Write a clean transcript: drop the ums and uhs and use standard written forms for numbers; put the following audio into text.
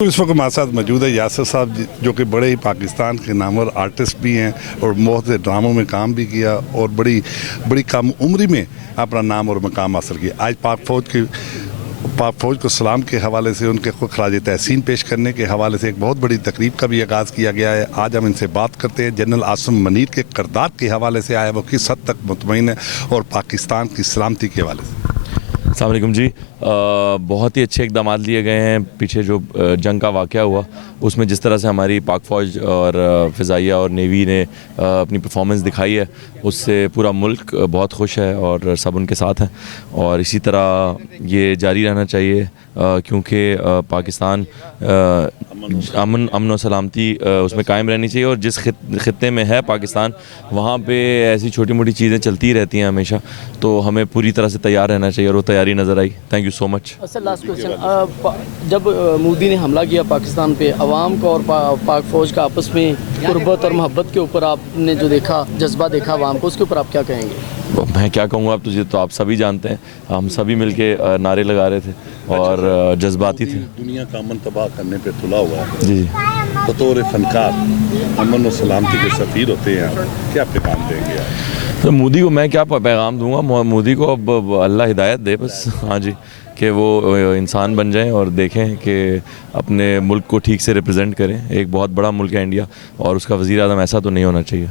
इस वक्त हमारे साथ मौजूद है यासर साहब जो कि बड़े ही पाकिस्तान के नामवर आर्टिस्ट भी हैं और बहुत से ड्रामों में काम भी किया और बड़ी बड़ी कम उम्री में अपना नाम और मकाम हासिल किया। आज पाक फ़ौज को सलाम के हवाले से उनके खुद खराज तहसीन पेश करने के हवाले से एक बहुत बड़ी तकरीब का भी आगाज़ किया गया है। आज हम इनसे बात करते हैं जनरल आसिम मनीर के किरदार के हवाले से आया वो किस हद तक मुतमईन है और पाकिस्तान की सलामती के हवाले से। अस्सलाम वालेकुम जी। बहुत ही अच्छे इक़दाम लिए गए हैं। पीछे जो जंग का वाक़या हुआ उसमें जिस तरह से हमारी पाक फ़ौज और फ़िज़ाइया और नेवी ने अपनी परफॉर्मेंस दिखाई है उससे पूरा मुल्क बहुत खुश है और सब उनके साथ हैं और इसी तरह ये जारी रहना चाहिए क्योंकि पाकिस्तान अमन और सलामती उसमें कायम रहनी चाहिए और जिस ख़ित्ते में है पाकिस्तान वहाँ पे ऐसी छोटी मोटी चीज़ें चलती रहती हैं हमेशा, तो हमें पूरी तरह से तैयार रहना चाहिए और वो तैयारी नज़र आई। Thank you so much. Sir last question, जब मोदी ने हमला किया पाकिस्तान पे, अवाम को और पाक फ़ौज का आपस में कुर्बत और मोहब्बत के ऊपर आपने जो देखा, जज्बा देखा अवाम को, उसके ऊपर आप क्या कहेंगे? मैं क्या कहूँगा, आप तो आप सभी जानते हैं, हम सभी मिलके नारे लगा रहे थे और जज्बाती थे। दुनिया का अमन तबाह करने पे तुला हुआ है जी बतौर फनकार अमन और सलामती के सफ़ीर होते हैं, क्या पैगाम देंगे आप? तो मोदी को मैं क्या पैगाम दूंगा, मोदी को अब अल्लाह हिदायत दे बस, हाँ जी, कि वो इंसान बन जाएं और देखें कि अपने मुल्क को ठीक से रिप्रेजेंट करें। एक बहुत बड़ा मुल्क है इंडिया और उसका वज़ीर आज़म ऐसा तो नहीं होना चाहिए।